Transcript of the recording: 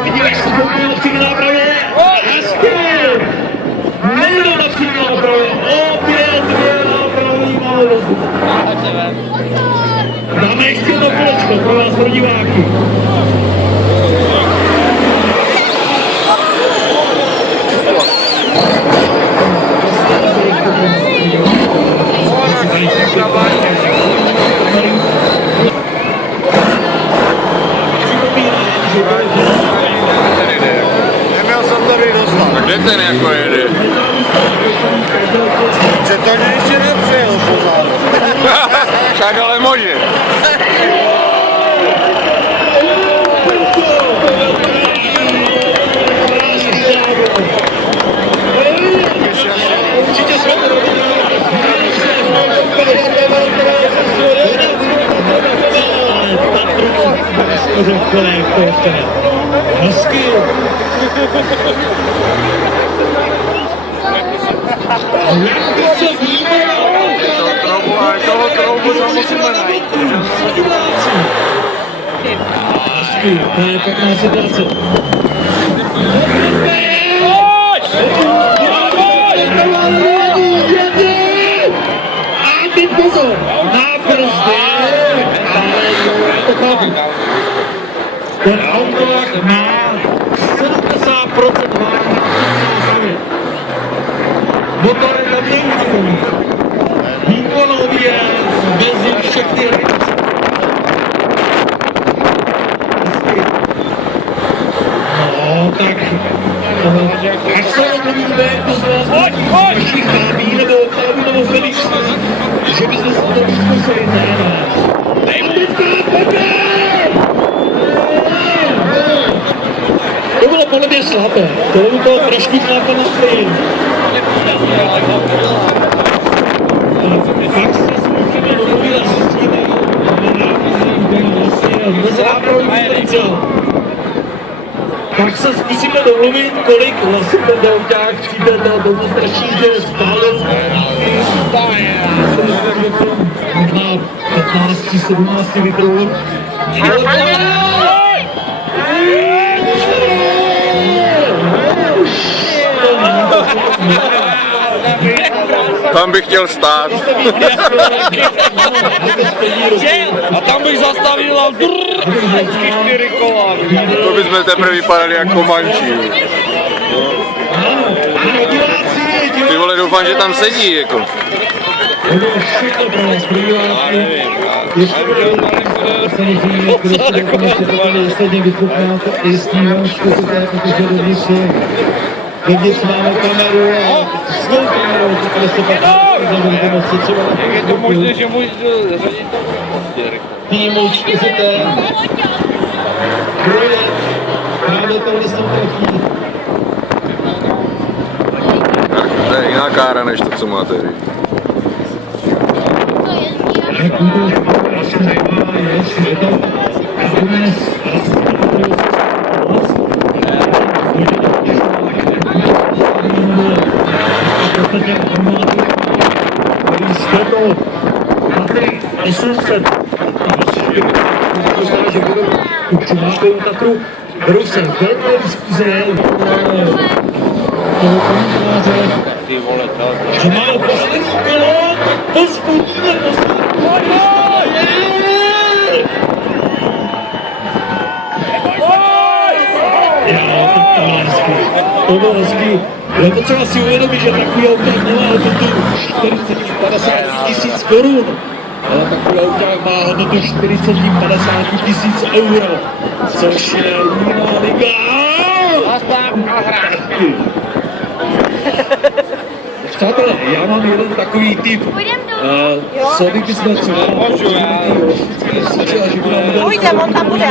Uvidíme, jak se koupí na přímé nápravě. Hezky! Nejdou na přímé nápravě. Opět dvě nápravní málo rozbu. Dáme ještě jedno kolečko pro vás, pro diváky. Neměl jsem tady dostat. Kde ten jako jede? Že to ještě nepřijel pořád. Však ale může. Hezky. Toho troubu to musíme najít. Hezky, to je pěkná situace. A teď pozor, na brzdy. Ten autovák má 70% váhy. Motor je tam není. Výkonový je bez všechny hranice. No, tak až se odmluvíme, kdo z vás vašich chábí, nebo opravdu, nebo Felix, že by se s to vyzkusili, ne. To bylo podle mě slabé, to by bylo trošku slabé na plyn. Fakt se zmusíme domluvit a zjistíme, tak se zkusíme domluvit, kolik vlastně ten Delťák přijde do demonstrační, že stále možná 15-17 litrů. Tam bych chtěl stát. A tam bych zastavil a vždycky 4 kola. To bychom teprve vypadali jako mančí. Ty vole, doufám, že tam sedí, jako. Když máme kameru a s tou kamerou, které se pak třeba je to možné, že můj ředitel týmu 40. Projekt právě tohle se trefí. To je jiná kára, než to, co máte vy. Berou se velké diskuze toho komentáře, že máme poslední kolo, pozbudíme to bylo hezky. Je potřeba si uvědomit, že takový auták nemá hodnotu 40-50 tisíc korun. Ale takový auták má hodnotu 40-50 tisíc euro, což je jiná liga. Přátelé, já mám jeden takový tip. Co kdybychom třeba... Půjdeme, on tam bude.